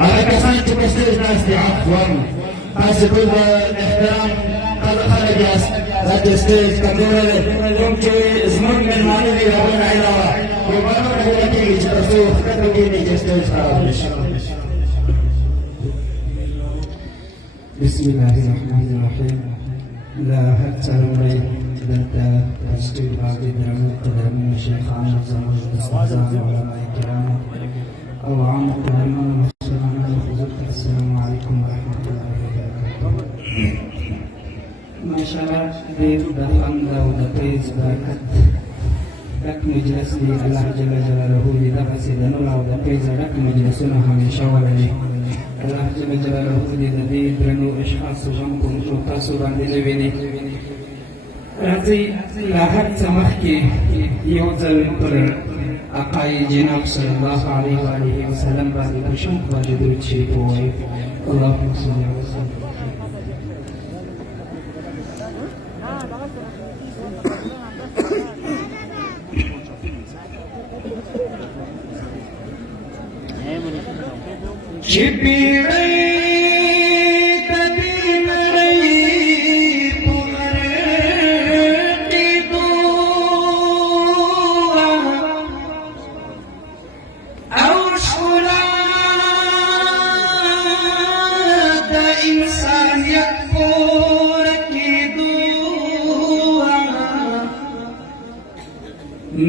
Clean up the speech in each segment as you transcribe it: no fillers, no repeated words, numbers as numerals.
على كسان تكسر ناس عفوا بس كل احترام خلق ياس هذا ستيج كدورة يمكن زمن من مالي يبون علاوة وما نقدر نجي ترسوخ كتبيني ستيج خلاص. بسم الله الرحمن الرحيم. لا هرت عمري بدأت تشتغل بعد دراسة قدم شيخان زمان الاستاذان وعلماء الكرام أو عام التعليم السلام عليكم ورحمة الله وبركاته. ما شاء الله بالحمد والتعزيز بركة لك مجلس الله جل جلاله لدرس دنولا والتعزيز لك مجلسنا هم شاورني الله جل جلاله لذي درنو أشخاص جمكم وتصورا لذي راځي لا هر څه مخکې یو ځل پر آقای جناب صلی الله علیه و آله وسلم باندې په شوق باندې درود شریف ووایو. اللهم صل وسلم.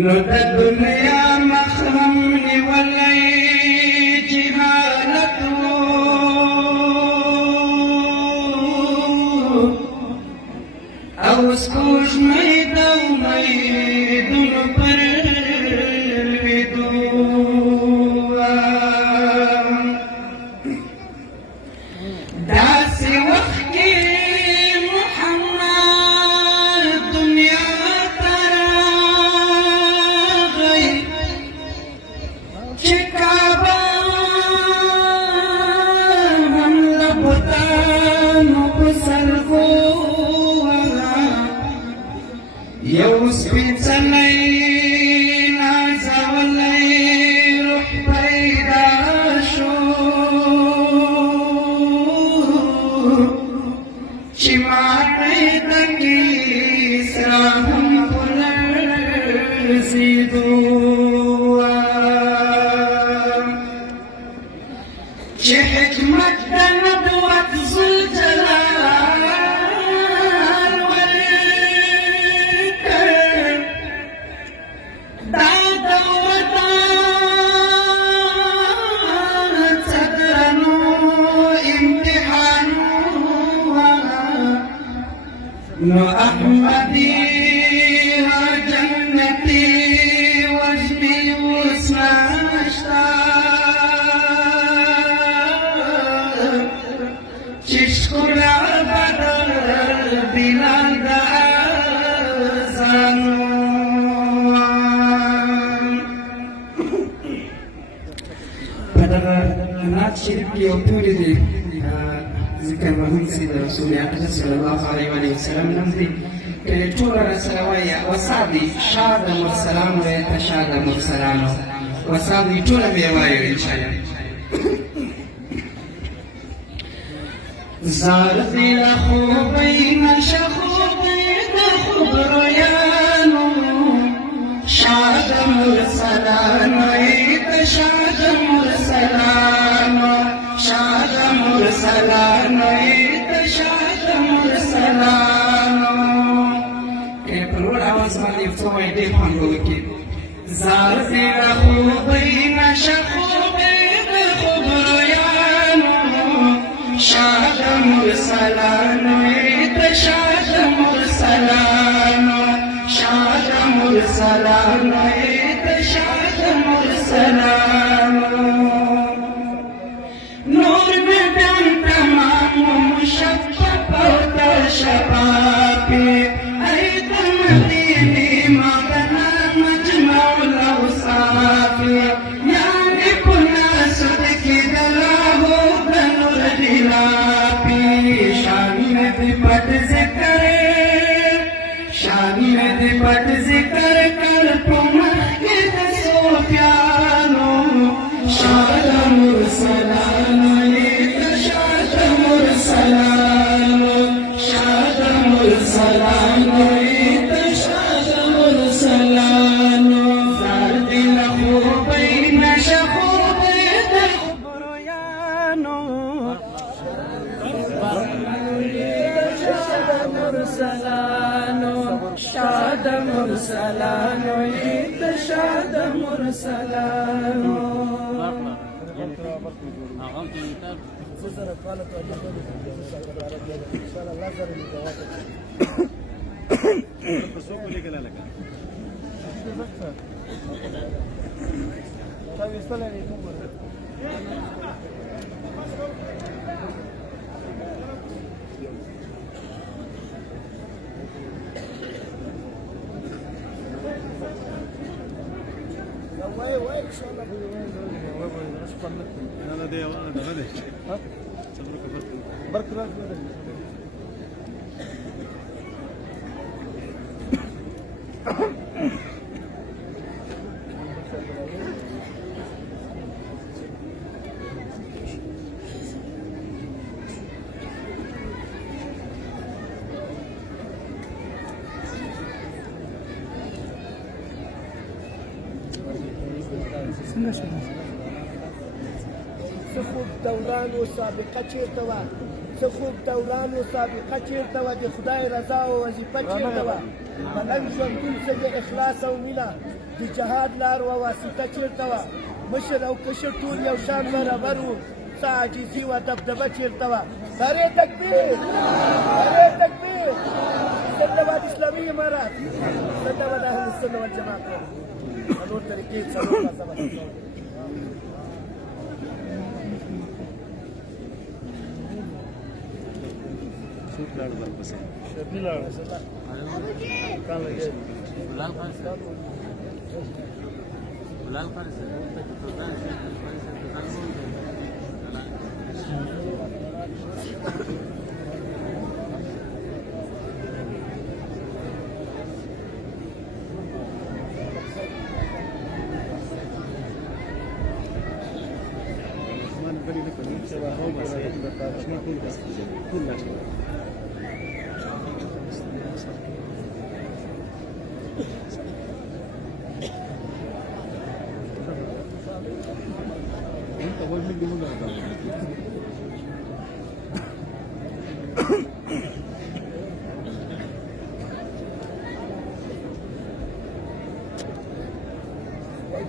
نو د دنیا مخرم نیولی جهالتو او سپوږمۍ د امیدونو پر لویدو داسې وخت کې یو سپېڅلی نازولی روح پیدا شو چې ماته د کیسرا هم په لړزېدو چې حکمت د نبوت ذوالجلال نو أحمدي وجنتي وجدي وسماشتا تشكر بدر بلاد أزانو بدر نات شريف يوتوري دي ذكر مرحوم سيد رسول الله صلى الله عليه وسلم نمضي طول رسلوية وصابي شاد مرسلان ويتشاد مرسلان وصابي طول بيوايو إن شاء الله زارتي لخوبين شخوبين خبريانو شاد مرسلان ويتشاد مرسلان شاد مرسلان ويتشاد مرسلان پرور آواز باندې څو دې خوند وکړي زارتي خوبین شخوبین خبريانو شاد مرسلان ويتشاد مرسلان شاد مرسلان ويتشاد مرسلان نور بدن تمام مشفف وتشفافي أيضا مديني مغنى مجمع الأوصاف يعني كنا صدق دلاه بنور دلافي شان مرسلانو شاد مرسلانو عید شاد مرسلانو خوب دوران و سابقه چیرته وه څه خوب دوران و سابقه چیرته وه د خدای رضا او وظیفه چیرته وه ملنګ ژوندون څه د اخلاص او مینه د جهاد لار و واسطه چیرته وه مشر او کشر ټول یو شان برابر وو څه عاجزي وه دبدبه چیرته وه نعرې تکبیر نعرې تکبیر زنده باد اسلامي امارات زنده باد اهل السنه والجماعت څلور طریقې څلور مذهب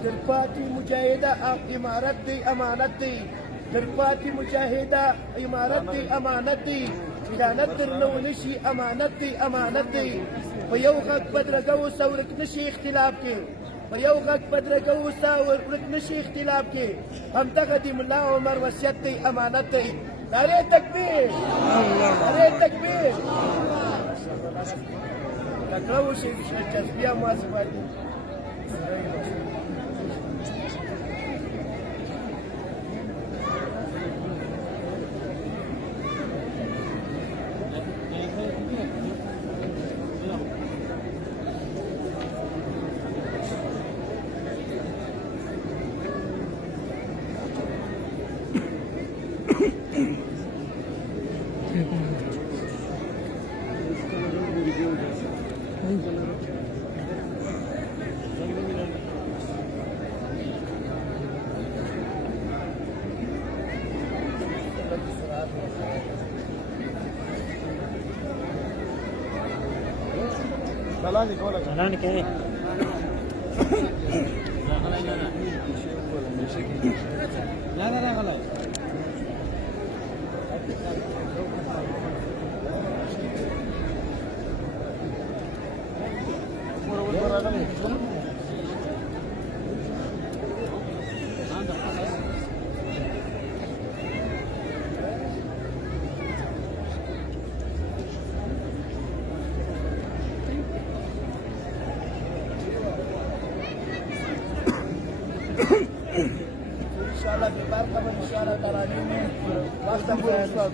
درپاتی مجاهده امارت دی امانت دی درپاتی مجاهده امارت دی امانت دی خیانت درنه ونشي امانت دی امانت دی په یو غږ بدرګه اوسه ورک نشي اختلاف کې په یو غږ بدرګه اوسه ورک نشي اختلاف کې همدغه د ملا عمر وصیت دی امانت دی نعرې تکبیر نعرې تکبیر تکړه اوسئ جذبیه محاسبه دي چلان کې نه غلا इंशाल्लाह बीमार का इंशाल्लाह कराने में वास्ता पुरस्कार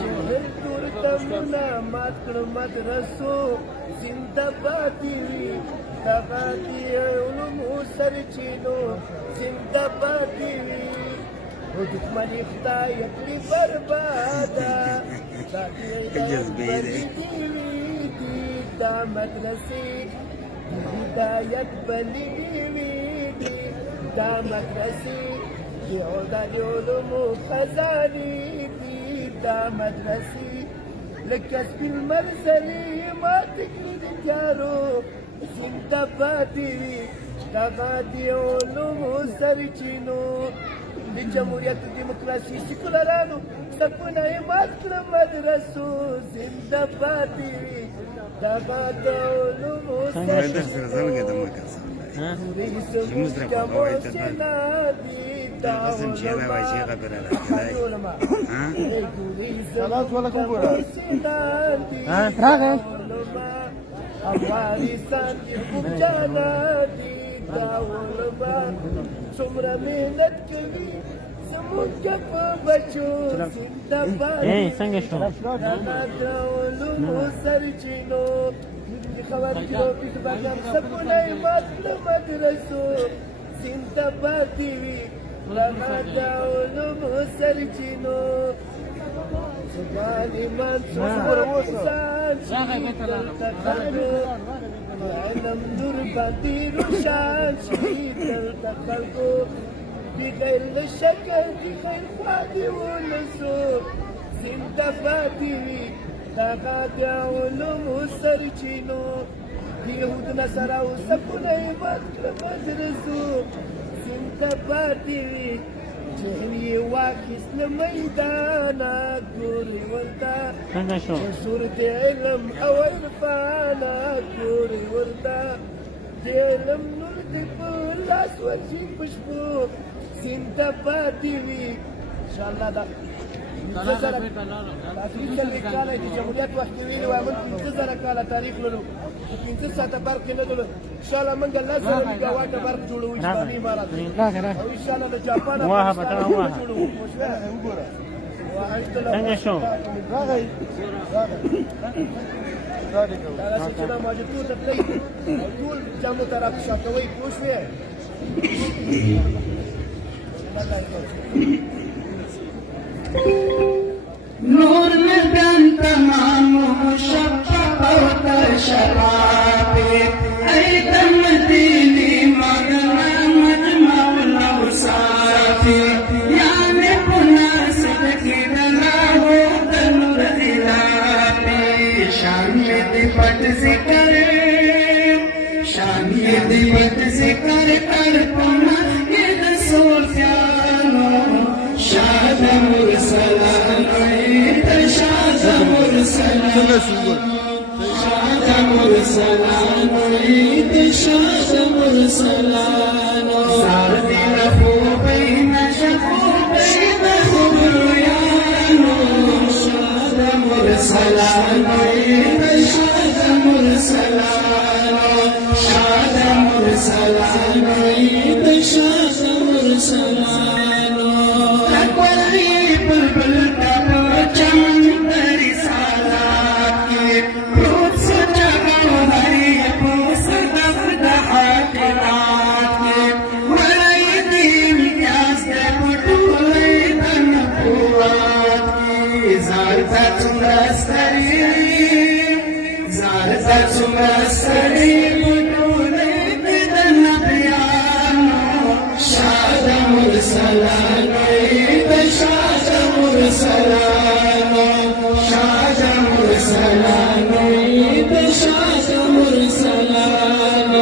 जिहर दूर तमना मत रसो जिंदाबादी तबादी उलूम सरचीनो जिंदाबादी वो दुश्मनी खुदाई अपनी बर्बादा दामद रसी हिदायत बली دامت رسی دی عدد علوم و خزانی دی دامت رسی لکه سپین مرسلې ماتې کړي د تیارو زنده پاتې وي دغه د علومو سرچینو د جمهوریت دیموکراسي سیکولرانو سپونه یې مات کړه مدرسو زنده پاتې وي دغه د علومو سرچینو افغانستان کې خوب جانا دي دا علما څومره مهنت کوي زموږ په بچو زنده باد د علومو سرچینو خبر کړو چې باندې سپونه یې مات کړه مدرسو زنده پاتې وي د علومو سرچینو سبحان ایمان علم نور باندې روشان شي دلته خلکو بغیر له شکه د خیر خوا دې ولسو زنده پاتې وي دغه د علومو سرچینو د یهود نصراو سپونه یې مات کړه مدرسو زنده پاتې وي جهل یې واخیست له میدانه ګورې ورته صورت علم او عرفانه ګورې ورته د علم نور دې په لاس ورشي په شپو زنده پاتې وي انشاءالله دا پنځه زره کاله د جمهوریت وخت کې ویلي وای موږ 15,000 کاله تاریخ لرو خو 15 ساعته برق یې نه درلود انشاءالله موږ 10,000 میګاواټه برق جوړوو اسلامي امارات او انشاءالله د جاپان جوړوو وګوره څنګه شو راغی دغسې چې دا ماجتو ته تلئ او ټول جامو ته راپېشا کوئ پوه شوې نور مدن تمام مشفق و شراب ایدم دینی مغرم مجمع الاوصاف یعنی مناسب کی دلاو دنور دلاپی شان دی پت ذکر شان دی پت ذکر کر پنا یہ رسول جانو شاد مرسلان شاد مرسلان شاد مرسلان شاد مرسلان سار دل خوبین شخوبین خبریانو شاد مرسلان شاد مرسلان شاد مرسلان شاد مرسلان تقوی بلبل کا چمن رسالات کے روز سجاو ہری پوس دفد حقیقات کے ولی دین یاز دے پٹولی دن قوات کی زارتا چمرستری زارتا چمرستری پٹولی دن بیانو شاد مرسلان شاد مرسلان شاد مرسلان شاد مرسلان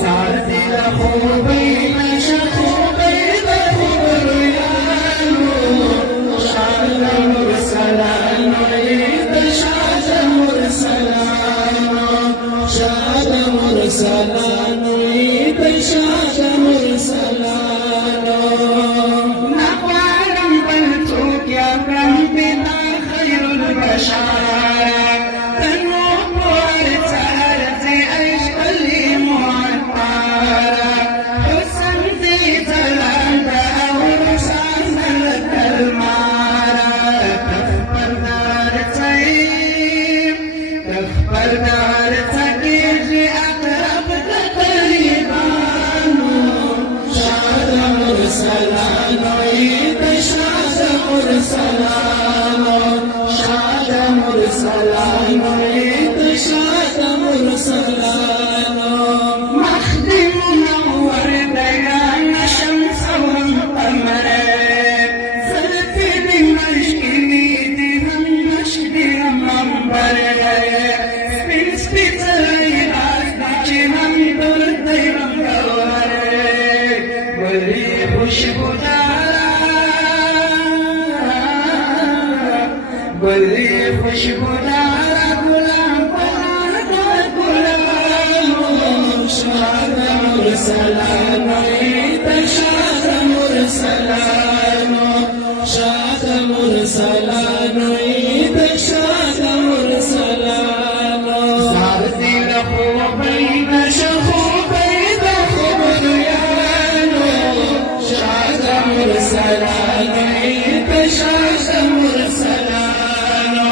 زار دل خوبین شخوبین خبریانو شاد مرسلان شاد مرسلان شاد مرسلان شاد مرسلان نقوارم بلتوك يا ربنا خير البشر تنوب ورسالتي أشكالي معطارة حسن دي تلالة ورسان لك المارة تخبر دارتك يجي أقرب لقريبانو شاد مرسلان شاد مرسلان شاد مرسلان شاد مرسلان مخدم منور ديان شمس وقمر زلفي بمشكني دي هم مشكي खुशबूदार गुलाम बना गुलाम शाद मुरसलानो शाद मुरसलानो शाद मुरसलानो शाद मुरसलानो सारती लखो बैन शखो बैन खुबयानो शाद मुरसलानो शाद मुरसलानो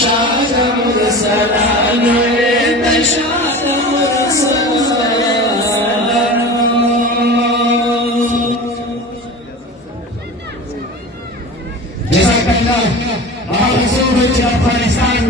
शाद मुरसलानो शाद मुरसलानो जज़ाकल्लाह। आप रसूल अफगानिस्तान